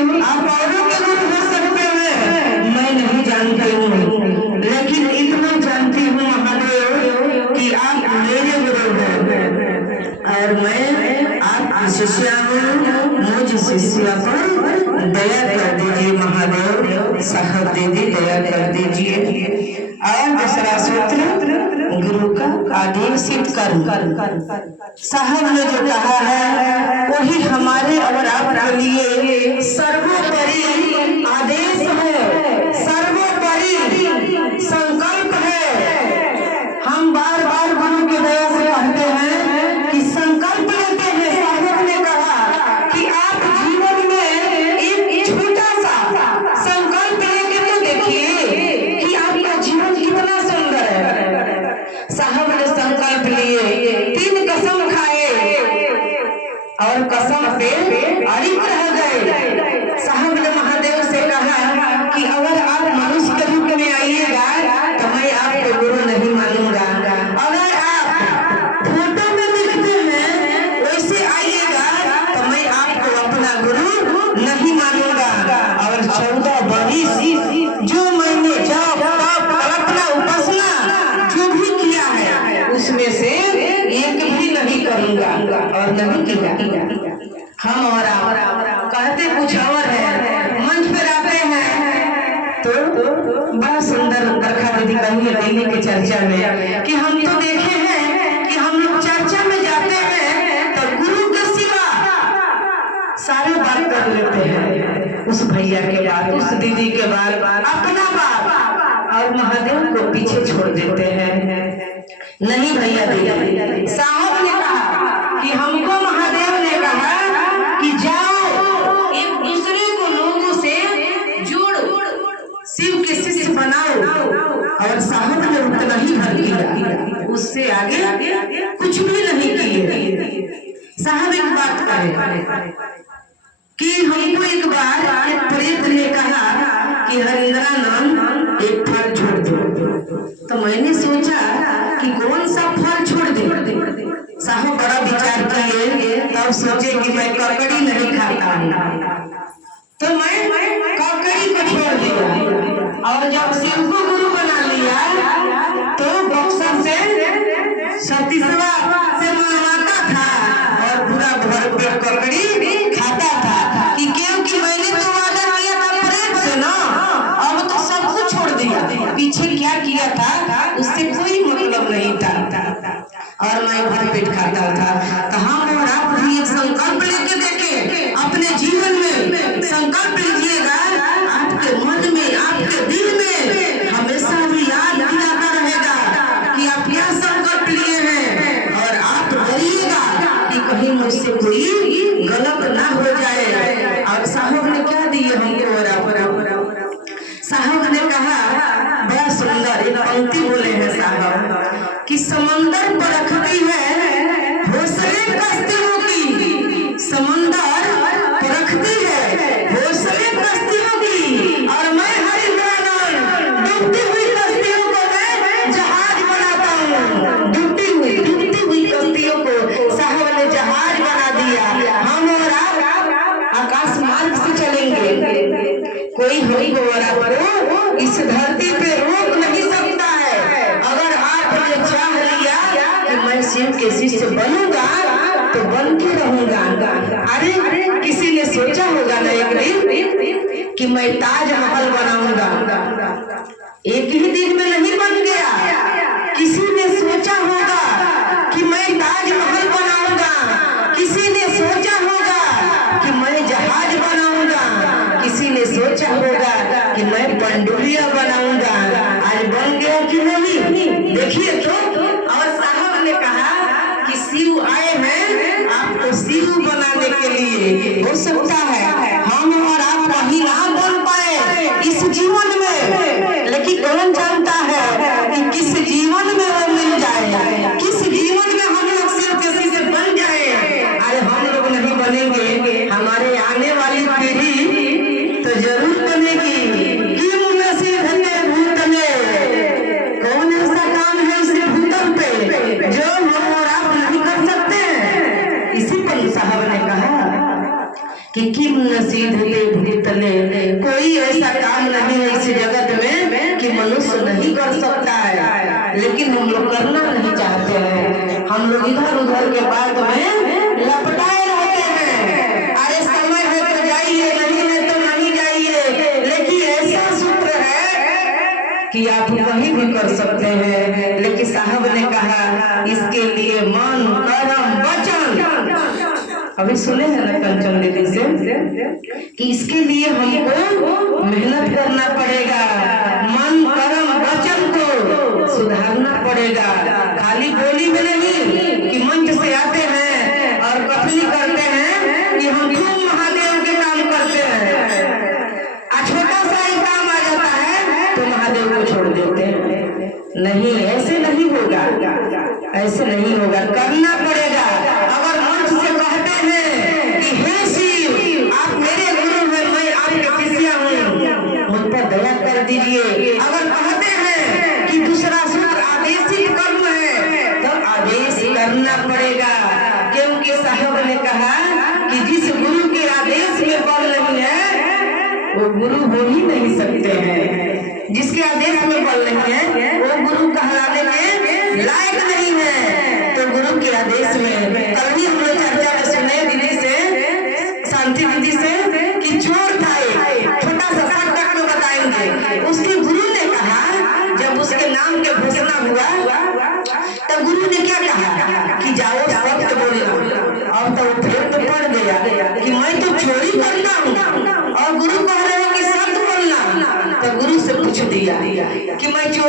आप औरों के गुरु हो सकते हैं, मैं नहीं जानती हूँ, लेकिन इतना जानती हूँ महादेव कि आप मेरे गुरु हैं और मैं आपकी शिष्या हूँ। मुझ शिष्या पर दया कर दीजिए महादेव, साहब दीदी दया कर दीजिए। और दूसरा सूत्र गुरु का आदेशित कर्म। साहब ने जो कहा है वही हमारे और आपके लिए सर्वोपरि आदेश है, सर्वोपरि संकल्प है। हम बार बार गुरु की दया से कहते हैं कि संकल्प लेते हैं। साहब ने कहा कि आप जीवन में एक छोटा सा संकल्प लेके तो देखिए कि आपका जीवन कितना सुंदर है। साहब ने संकल्प लिए, 3 कसम खाए और कसम पे अड़िग रह गए। साहब ने महादेव से कहा कि अगर आप मनुष्य के रूप में आइएगा तो मैं आपको गुरु नहीं मानूंगा, अगर आप फोटो में दिखते हैं वैसे आइएगा तो मैं आपको अपना गुरु नहीं मानूंगा। और 14 बरिस जो मैंने जप तप कल्पना उपासना जो भी किया है उसमें से एक भी नहीं करूंगा और नहीं किया। हम और आप कहते कुछ और है, मंच पर आते हैं तो बड़ा सुंदर बरखा दीदी कही है दिल्ली के चर्चा में कि हम तो देखे हैं कि हम लोग चर्चा में जाते हैं तो गुरु के सिवा सारे बात कर लेते हैं, उस भैया के बाद, उस दीदी के बाद, अपना बात, और महादेव को पीछे छोड़ देते हैं। नहीं भैया दीदी, साहब ने कहा कि हमको महादेव ने कहा कि जाओ एक दूसरे को लोगों से जोड़ो, शिव के शिष्य बनाओ। और साहब ने उतना ही भर किया, उससे आगे कुछ भी नहीं किए। साहब एक बात कहे कि हमको एक बार एक प्रेत ने कहा कि हरिंद्रा नाम एक फल छोड़ दो, तो मैंने सोचा कि कौन सा फल छोड़ दे। साहब बड़ा विचार किए, तब सोचे कि मैं ककड़ी नहीं खाता हूँ, तो मैं ककड़ी को छोड़ दिया। और जब शिव को गुरु बना लिया तो बक्सर से 36वां से मंगवाता था और पूरा भर पेट ककड़ी खाता था कि क्योंकि मैंने तो वादा किया था प्रेम से ना, अब तो सब कुछ छोड़ दिया, पीछे क्या किया था उससे कोई मतलब नहीं था और मैं भर पेट खाता था। तो हम और आप भी एक संकल्प लेके देखें अपने जीवन में, संकल्प लीजिएगा, आपके मन में आपके दिल में हमेशा भी याद दिलाता रहेगा कि आप क्या संकल्प लिए हैं और आप डरिएगा कि कहीं मुझसे कोई गलत ना हो जाए। और साहब ने क्या दिए हमको, साहब ने कहा बड़ा सुंदर एक पंक्ति बोले हैं साहब कि समंदर पर रखती है हौसले कश्तियों की, समंदर पर रखती है हौसले कश्तियों की, और मैं हरिंद्रा नाम डूबती हुई कश्तियों को मैं जहाज बनाता हूँ। डूबती हुई कश्तियों को साहब ने जहाज बना दिया। हम और आप आकाश मार्ग से चलेंगे, कोई हमको और आपको इस धरती पे रोक नहीं सकता है। अगर आपने चाह लिया कि मैं शिव के शिष्य बनूंगा तो बन के रहूंगा। अरे किसी ने सोचा होगा ना एक दिन कि मैं ताजमहल बनाऊंगा, एक ही दिन में नहीं बन गया। किसी ने सोचा होगा कि मैं ताजमहल बनाऊंगा, किसी ने सोचा होगा कि मैं जहाज बनाऊंगा, किसी ने सोचा होगा कि मैं पंडुलिया बनाऊंगा। आज बन गया कि नहीं, देखिए तो। और साहब ने कहा कि शिव आए हैं आपको शिव बनाने के लिए। हो सकता है हम और आप कहीं ना बन पाए इस जीवन में, लेकिन कौन जानता है कि किस जीवन में वो मिल जाए, किस जीवन में हम लोग शिव के शिष्य बन जाए। अरे हम लोग नहीं बनेंगे, हमारे आने वाली पीढ़ी तो जरूर बनेगी। कौन ऐसा काम है इस भूतल पे जो हम और आप नहीं कर सकते हैं। इसी पर साहब ने कहा कि कि किम नसीब होते भूतले, कोई ऐसा काम नहीं है इस जगत में कि मनुष्य नहीं कर सकता है, लेकिन हम लोग करना नहीं चाहते हैं। हम लोग इधर उधर के बात में लपटाए रहते हैं। अरे समय है तो जाइए, नहीं है तो नहीं जाइए, लेकिन ऐसा सूत्र है कि आप कहीं भी कर सकते हैं। लेकिन साहब ने कहा इसके लिए मन कर्म वचन, अभी सुने हैं ना कंचन दीदी से कि इसके लिए हमको मेहनत करना पड़ेगा, मन कर्म वचन को सुधारना पड़ेगा। खाली बोली में नहीं कि मंच से आते हैं और कथनी करते हैं कि हम खूब महादेव के काम करते हैं, छोटा सा ही काम आ जाता है तो महादेव को छोड़ देते हैं। नहीं, ऐसे नहीं होगा, ऐसे नहीं होगा, करना पड़ेगा। अगर मंच से कहते हैं कि हे शिव आप मेरे गुरु हैं, मैं आपके शिष्य हूँ, मुझ पर दया कर दीजिए। अगर कहते हैं कि दूसरा सूत्र आदेशित कर्म है तो आदेश करना पड़ेगा, क्योंकि साहब ने कहा कि जिस गुरु के आदेश में बल नहीं है वो गुरु हो ही नहीं सकते हैं। जिसके आदेश में बल नहीं है वो गुरु कहलाने के लायक नहीं है। तो गुरु के आदेश में कल ही हम लोग चर्चा में सुने दीदी से, शांति दीदी से कि चोर था, छोटा सा शॉर्टकट में बताएंगे। उसके गुरु ने कहा, जब उसके नाम के घोषणा हुआ तब गुरु ने क्या कहा कि जाओ सत्य बोलना। अब तो फिर तो पड़ गया कि मैं तो चोरी करता हूँ और गुरु कह रहे हैं कि सत्य बोलना। तो गुरु से पूछ दिया कि मैं चोरी